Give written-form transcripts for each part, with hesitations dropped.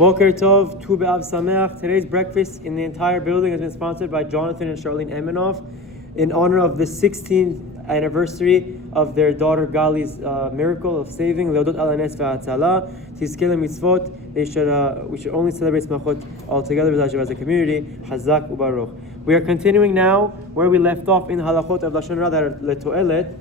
Boker Tov, Tu B'Av Sameach. Today's breakfast in the entire building has been sponsored by Jonathan and Charlene Eminoff in honor of the 16th anniversary of their daughter Gali's miracle of saving. Leodot Al Hanes V'Hatzalah. Tizkei Mitzvot. We should only celebrate Smachot all together as a community. Hazak Ubaruch. We are continuing now where we left off in Halachot of Lashon Hara TOELET.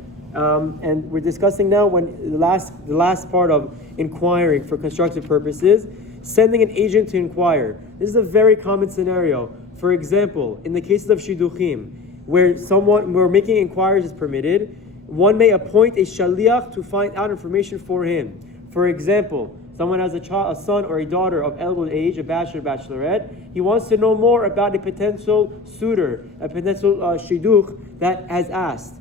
And we're discussing now when the last part of inquiring for constructive purposes, sending an agent to inquire. This is a very common scenario. For example, in the cases of shidduchim, where making inquiries is permitted, one may appoint a shaliach to find out information for him. For example, someone has a son or a daughter of elderly age, a bachelor, bachelorette. He wants to know more about a potential suitor, a potential shidduch that has asked.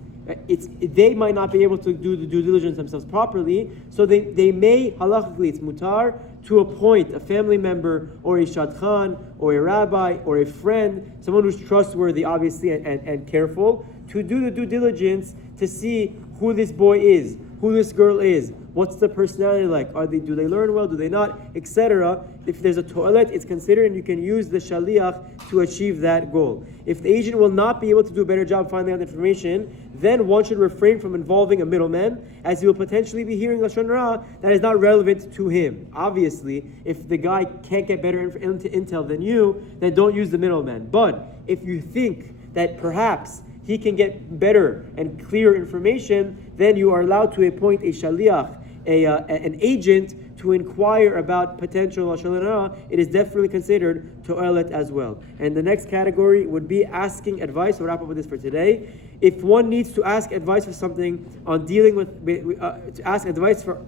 They might not be able to do the due diligence themselves properly, so they may, halachically, it's mutar, to appoint a family member or a shadchan or a rabbi or a friend, someone who's trustworthy, obviously, and careful, to do the due diligence to see who this boy is, who this girl is, what's the personality like, do they learn well, do they not, etc. If there's a TOELET, it's considered, and you can use the shaliach to achieve that goal. If the agent will not be able to do a better job finding out information, then one should refrain from involving a middleman, as he will potentially be hearing Lashon Hara that is not relevant to him. Obviously, if the guy can't get better intel than you, then don't use the middleman. But if you think that perhaps he can get better and clearer information, then you are allowed to appoint a shaliach, an agent, to inquire about potential Lashon Hara. It is definitely considered TOELET as well. And the next category would be asking advice. We'll wrap up with this for today. If one needs to ask advice for something on dealing with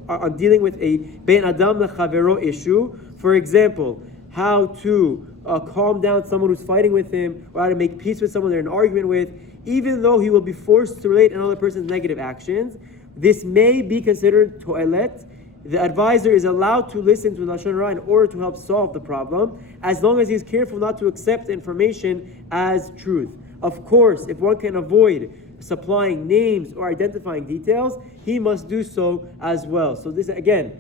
on dealing with a ben adam lechavero issue, for example, how to calm down someone who's fighting with him, or how to make peace with someone they're in an argument with, even though he will be forced to relate another person's negative actions, this may be considered TOELET. The advisor is allowed to listen to Lashon Hara in order to help solve the problem, as long as he is careful not to accept information as truth. Of course, if one can avoid supplying names or identifying details, he must do so as well. So this, again,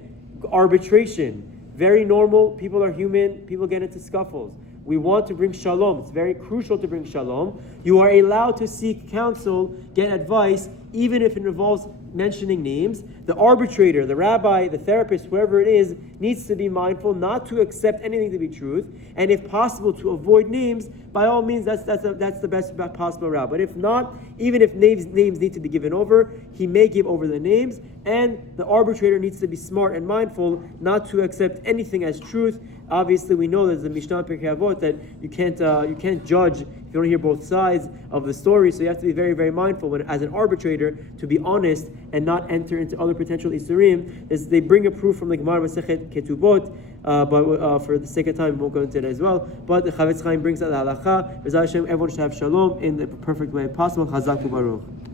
arbitration, very normal. People are human. People get into scuffles. We want to bring shalom. It's very crucial to bring shalom. You are allowed to seek counsel, get advice, even if it involves mentioning names. The arbitrator, the rabbi, the therapist, whoever it is, needs to be mindful not to accept anything to be truth, and if possible to avoid names. By all means, that's the best possible route. But if not, even if names need to be given over, he may give over the names, and the arbitrator needs to be smart and mindful not to accept anything as truth. Obviously, we know there's the Mishnah Pirkei Avot that you can't judge if you don't hear both sides of the story. So you have to be very, very mindful when, as an arbitrator, to be honest and not enter into other potential isurim. They bring a proof from the Gemara Masechet Ketubot, but for the sake of time, we won't go into it as well. But the Chafetz Chaim brings out the halacha. B'ezras Hashem, everyone should have shalom in the perfect way possible. Chazak u'baruch.